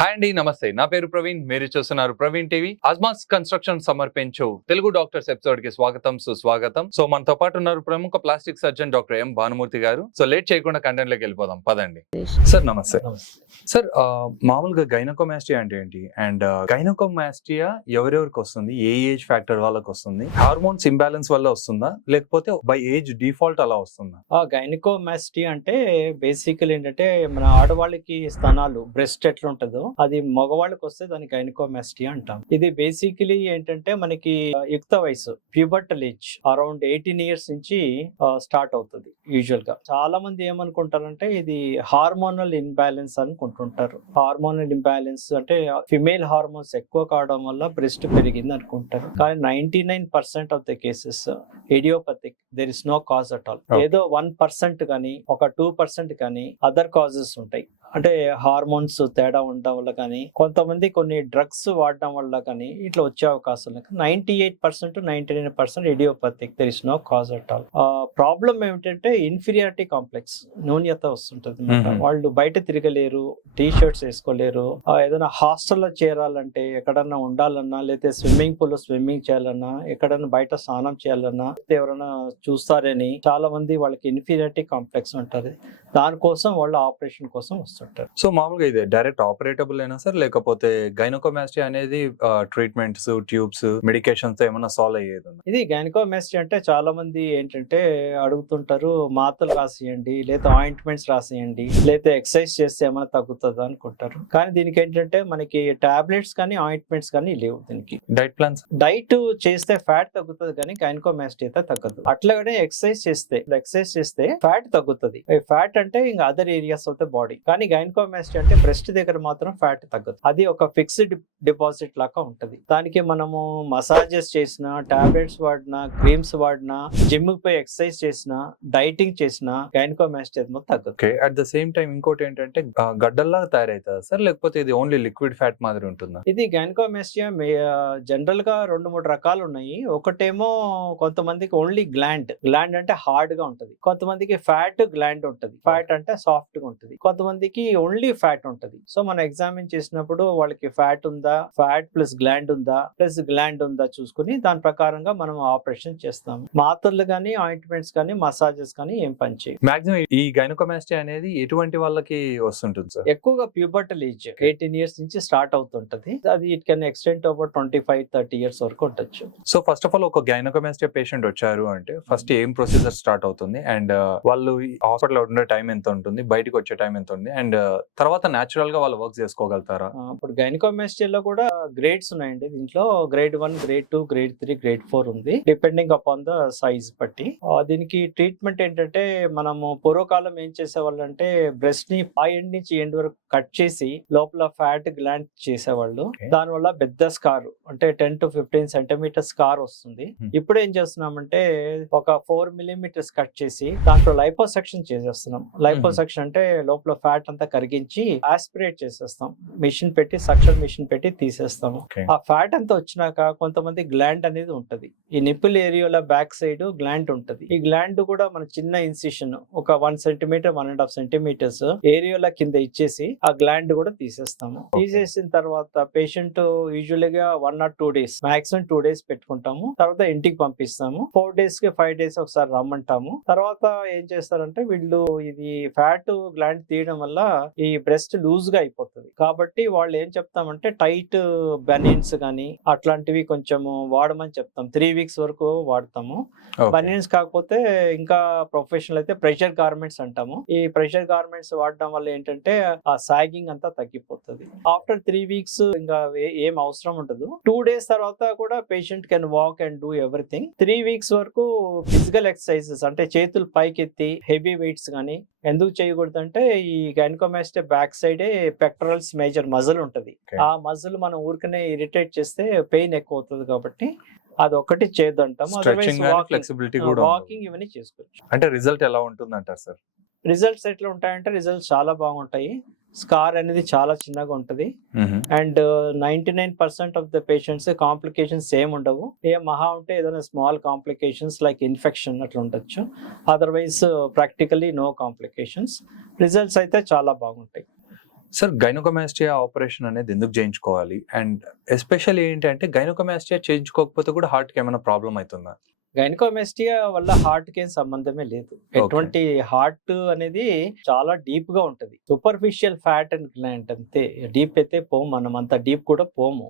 Hi అండి, నమస్తే. నా పేరు ప్రవీణ్. మీరు చూస్తున్నారు ప్రవీణ్ టీవీ. అజ్మాస్ కన్స్ట్రక్షన్ సమర్పించు తెలుగు డాక్టర్స్ ఎపిసోడ్ కి స్వాగతం, సుస్వాగతం. సో మనతో పాటు ఉన్నారు ప్రముఖ plastic surgeon doctor M Bhanumurthy garu. So late చేయకుండా కంటెంట్ లోకి వెళ్ళిపోదాం, పదండి. సార్ నమస్తే. సార్, మామూలుగా గైనకోమాస్టియా అంటే ఏంటి, అండ్ గైనకోమాస్టియా ఎవరెవరికి వస్తుంది, ఏ ఏజ్ ఫ్యాక్టర్ వాళ్ళకి వస్తుంది, హార్మోన్స్ ఇంబ్యాలెన్స్ వల్ల వస్తుందా, లేకపోతే బై ఏజ్ డిఫాల్ట్ అలా వస్తుందా? గైనకోమాస్టియా అంటే బేసికల్ ఏంటంటే మన ఆడవాళ్ళకి స్తనాలు బ్రెస్ట్ ఎట్లా ఉంటుందో అది మగవాళ్ళకి వస్తే దాన్ని గైనకోమాస్టియా అంటాం. ఇది బేసికలీ ఏంటంటే మనకి యుక్త వయసు ప్యూబర్టల్ ఏజ్ అరౌండ్ 18 ఇయర్స్ నుంచి స్టార్ట్ అవుతుంది. యూజువల్ గా చాలా మంది ఏమనుకుంటారంటే ఇది హార్మోనల్ ఇంబ్యాలెన్స్ అనుకుంటుంటారు. హార్మోనల్ ఇంబ్యాలెన్స్ అంటే ఫిమేల్ హార్మోన్స్ ఎక్కువ కావడం వల్ల బ్రెస్ట్ పెరిగింది అనుకుంటారు. కానీ 99% of the cases idiopathic, there is no cause at all. ఏదో 1% కానీ ఒక 2% కానీ అదర్ కాజెస్ ఉంటాయి. అంటే హార్మోన్స్ తేడా ఉండడం వల్ల కానీ, కొంతమంది కొన్ని డ్రగ్స్ వాడడం వల్ల కానీ ఇట్లా వచ్చే అవకాశం లేదు. 98% to 99% idiopathic, there is no cause at all. Problem ఏమిటంటే ఇన్ఫీరియారిటీ కాంప్లెక్స్, న్యూన్యత వస్తుంటది. వాళ్ళు బయట తిరగలేరు, టీ షర్ట్స్ వేసుకోలేరు. ఏదైనా హాస్టల్లో చేరాలంటే, ఎక్కడన్నా ఉండాలన్నా, లేకపోతే స్విమ్మింగ్ పూల్ లో స్విమ్మింగ్ చేయాలన్నా, ఎక్కడన్నా బయట స్నానం చేయాలన్నా, ఎవరైనా చూస్తారని చాలా మంది వాళ్ళకి ఇన్ఫీరియారిటీ కాంప్లెక్స్ ఉంటుంది. దానికోసం వాళ్ళు ఆపరేషన్ కోసం వస్తుంటారు. సో మామూలుగా ఇది డైరెక్ట్ ఆపరేటబుల్ అయినా సార్, లేకపోతే గైనకోమాస్టియా అనేది ట్రీట్మెంట్స్, ట్యూబ్స్, మెడికేషన్స్ తో ఏమైనా సాల్వ్ అయ్యేది? ఇది గైనకోమాస్టియా అంటే చాలా మంది ఏంటంటే అడుగుతుంటారు, మాత్రలు రాసియండి, లేదా ఆయింట్మెంట్స్ రాసియండి, లేదా ఎక్సర్సైజ్ చేస్తే ఏమైనా తగ్గుతుందా అనుకుంటారు. కానీ దీనికి ఏంటంటే మనకి టాబ్లెట్స్ కానీ ఆయింట్మెంట్స్ కానీ లేవు. దీనికి డైట్ ప్లాన్స్, డైట్ చేస్తే ఫ్యాట్ తగ్గుతుంది కానీ గైనకోమాస్టియా తగ్గదు. అట్లాగే ఎక్సర్సైజ్ చేస్తే ఫ్యాట్ తగ్గుతుంది. ఫ్యాట్ అంటే ఇంకా other areas of the body. కానీ గైనకోమాస్టియా అంటే బ్రెస్ట్ దగ్గర మాత్రం ఫ్యాట్ తగ్గదు. అది ఒక ఫిక్స్డ్ డిపాజిట్ లాగా ఉంటది. దానికి మనము మసాజెస్ చేసినా, టాబ్లెట్స్ వాడినా, క్రీమ్స్ వాడినా, జిమ్ పోయి ఎక్సర్సైజ్ చేసినా, డైటింగ్ చేసినా గైనకోమాస్టియా తగ్గదు. అట్ ద సేమ్ టైం ఇంకోటి ఏంటంటే గడ్డల్లా తయారైతుందా సార్, లేకపోతే ఇది ఓన్లీ లిక్విడ్ ఫ్యాట్ మాదిరి ఉంటుందా? ఇది గైనకోమాస్టియా జనరల్ గా 2-3 రకాలు ఉన్నాయి. ఒకటేమో కొంతమందికి ఓన్లీ గ్లాండ్ అంటే హార్డ్ గా ఉంటది. కొంతమందికి ఫ్యాట్ గ్లాండ్ ఉంటది, ఫ్యాట్ అంటే సాఫ్ట్ గా ఉంటది. కొంతమందికి ఓన్లీ ఫ్యాట్ ఉంటది. సో మనం ఎగ్జామిన్ చేసినప్పుడు వాళ్ళకి ఫ్యాట్ ఉందా, ఫ్యాట్ ప్లస్ గ్లాండ్ ఉందా చూసుకుని దాని ప్రకారంగా మనం ఆపరేషన్ చేస్తాం. మాత్రలు కానీ ఆయింట్మెంట్స్ కానీ మసాజెస్ కానీ ఏం పనిచేయవు. మాక్సిమం ఈ గైనకోమాస్టియా అనేది ఎటువంటి వాళ్ళకి వస్తుంటుంది సార్? ఎక్కువగా ప్యూబర్టల్ ఏజ్ 18 ఇయర్స్ నుంచి స్టార్ట్ అవుతుంటది. అది it can extend over 25-30 years వరకు ఉండొచ్చు. సో ఫస్ట్ ఆఫ్ ఆల్ ఒక గైనకోమాస్టియా పేషెంట్ వచ్చారు అంటే ఫస్ట్ ఏం ప్రొసీజర్ స్టార్ట్ అవుతుంది, అండ్ వాళ్ళు హాస్పిటల్ ఉండే టైం ఎంత ఉంటుంది, బయటకు వచ్చే టైం ఎంత ఉంది, అండ్ తర్వాత నేచురల్ గా వాళ్ళు వర్క్ చేసుకోగలుగుతారా? ఇప్పుడు గైనకోమాస్టియాలో కూడా గ్రేడ్స్ ఉన్నాయండి. దీంట్లో గ్రేడ్ 1, గ్రేడ్ 2, గ్రేడ్ 3, గ్రేడ్ 4 ఉంది, డిపెండింగ్ అపాన్ ద సైజ్ బట్టి. దీనికి ట్రీట్మెంట్ ఏంటంటే మనము పూర్వకాలం ఏం చేసేవాళ్ళు అంటే బ్రెస్ట్ ని ఆ ఎండ్ నుంచి ఎండ్ వరకు కట్ చేసి లోపల ఫ్యాట్ గ్లాండ్ చేసేవాళ్ళు. దానివల్ల పెద్ద స్కార్ అంటే 10 to 15 సెంటీమీటర్ స్కార్ వస్తుంది. ఇప్పుడు ఏం చేస్తున్నామంటే ఒక 4 millimeters కట్ చేసి దాంట్లో లైపోసెక్షన్ చేసేస్తున్నాం. లైపోసెక్షన్ అంటే లోపల ఫ్యాట్ అంతా కరిగించి ఆస్పిరేట్ చేసేస్తాం. సక్షన్ మిషన్ పెట్టి తీసేస్తాము. ఆ ఫ్యాట్ అంతా వచ్చినాక కొంతమంది గ్లాండ్ అనేది ఉంటది. ఈ నిప్పుల్ ఏరియాలో బ్యాక్ సైడ్ గ్లాండ్ ఉంటది. ఈ గ్లాండ్ కూడా మన చిన్న ఇన్సిషన్ ఒక 1 సెంటీమీటర్ 1.5 సెంటీమీటర్స్ ఏరియాలో కింద ఇచ్చేసి ఆ గ్లాండ్ కూడా తీసేస్తాము. తీసేసిన తర్వాత పేషెంట్ యూజువల్ గా 1 or 2 days, మాక్సిమం 2 days పెట్టుకుంటాము. తర్వాత ఇంటికి పంపిస్తాము. 4 days కి 5 days ఒకసారి రమ్మంటాము. తర్వాత ఏం చేస్తారంటే వీళ్ళు ఇది ఫ్యాట్ గ్లాండ్ తీయడం వల్ల ఈ బ్రెస్ట్ లూజ్ గా అయిపోతుంది. కాబట్టి వాళ్ళు ఏం చెప్తామంటే టైట్ బనీన్స్ కానీ అట్లాంటివి కొంచెం వాడమని చెప్తాం. 3 weeks వరకు వాడతాము. బనీన్స్ కాకపోతే ఇంకా ప్రొఫెషనల్ అయితే ప్రెషర్ గార్మెంట్స్ అంటాము. ఈ ప్రెషర్ గార్మెంట్స్ వాడడం వల్ల ఏంటంటే ఆ సాగింగ్ అంతా తగ్గిపోతుంది. ఆఫ్టర్ 3 weeks ఇంకా ఏం అవసరం ఉండదు. 2 days తర్వాత కూడా patient can walk and do everything. 3 weeks వరకు ఫిజికల్ ఎక్సర్సైజెస్ అంటే చేతులు పైకెత్తి హెవీ వెయిట్స్ కానీ ఎందుకు చేయకూడదు అంటే ఈ గైనకోమాస్టియా బ్యాక్ సైడే పెక్టరల్స్ మేజర్ మజిల్ ఉంటది. ఆ మజిల్ మనం ఊరికనే ఇరిటేట్ చేస్తే పెయిన్ ఎక్కువ అవుతుంది. కాబట్టి అది ఒకటి చేద్దంటాం. వాకింగ్ ఇవన్నీ చేసుకోవచ్చు. అంటే రిజల్ట్ ఎలా ఉంటుంది అంటారు సార్? రిజల్ట్స్ ఎట్లా ఉంటాయంటే రిజల్ట్స్ చాలా బాగుంటాయి. స్కార్ అనేది చాలా చిన్నగా ఉంటది. And 99% of the patients complications ఏం ఉండవు. మహా ఉంటే ఏదైనా స్మాల్ కాంప్లికేషన్స్ లైక్ ఇన్ఫెక్షన్ అట్లా ఉండొచ్చు. Otherwise practically no complications. Results అయితే చాలా బాగుంటాయి. సార్ గైనకోమాస్టియా ఆపరేషన్ అనేది ఎందుకు చేయించుకోవాలి? అండ్ ఎస్పెషల్లీ ఏంటంటే గైనకోమాస్టియా చేయించుకోకపోతే కూడా హార్ట్‌కి ఏమైనా ప్రాబ్లమ్ అయితుందా? గైనకోమాస్టియా వల్ల హార్ట్ కి ఏం సంబంధమే లేదు. ఎటువంటి హార్ట్ అనేది చాలా డీప్ గా ఉంటది. సూపర్ఫిషియల్ ఫ్యాట్ అండ్ గ్లాండ్ అంతే. డీప్ అయితే పోము, మనం అంత డీప్ కూడా పోము.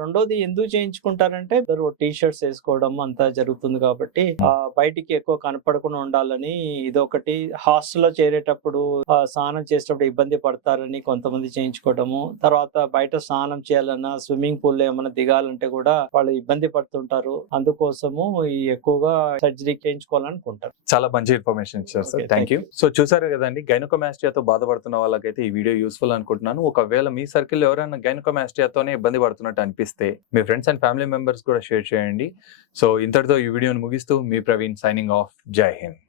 రెండోది ఎందుకు చేయించుకుంటారంటే టీ షర్ట్స్ వేసుకోవడం అంతా జరుగుతుంది కాబట్టి బయటికి ఎక్కువ కనపడకుండా ఉండాలని ఇదొకటి. హాస్టల్లో చేరేటప్పుడు స్నానం చేసేటప్పుడు ఇబ్బంది పడతారని కొంతమంది చేయించుకోవడము. తర్వాత బయట స్నానం చేయాలన్నా స్విమ్మింగ్ పూల్ లో ఏమైనా దిగాలంటే కూడా వాళ్ళు ఇబ్బంది పడుతుంటారు. అందుకోసము ఈ ఎక్కువగా సర్జరీ చేయించుకోవాలనుకుంటారు. చాలా మంచి ఇన్ఫర్మేషన్ ఇచ్చారు sir. Okay, thank you. So చూసారు కదండి, గైనకోమాస్టియాతో బాధపడుతున్న వాళ్ళకైతే ఈ వీడియో యూస్ఫుల్ అనుకుంటున్నాను. ఒకవేళ మీ సర్కిల్ ఎవరైనా గైనకోమాస్టియాతోనే ఇబ్బంది పడుతున్నట్టు అనిపిస్తే మీ ఫ్రెండ్స్ అండ్ ఫ్యామిలీ మెంబర్స్ కూడా షేర్ చేయండి. సో ఇంతటితో ఈ వీడియోని ముగిస్తూ మీ ప్రవీణ్ సైనింగ్ ఆఫ్. జై హింద్.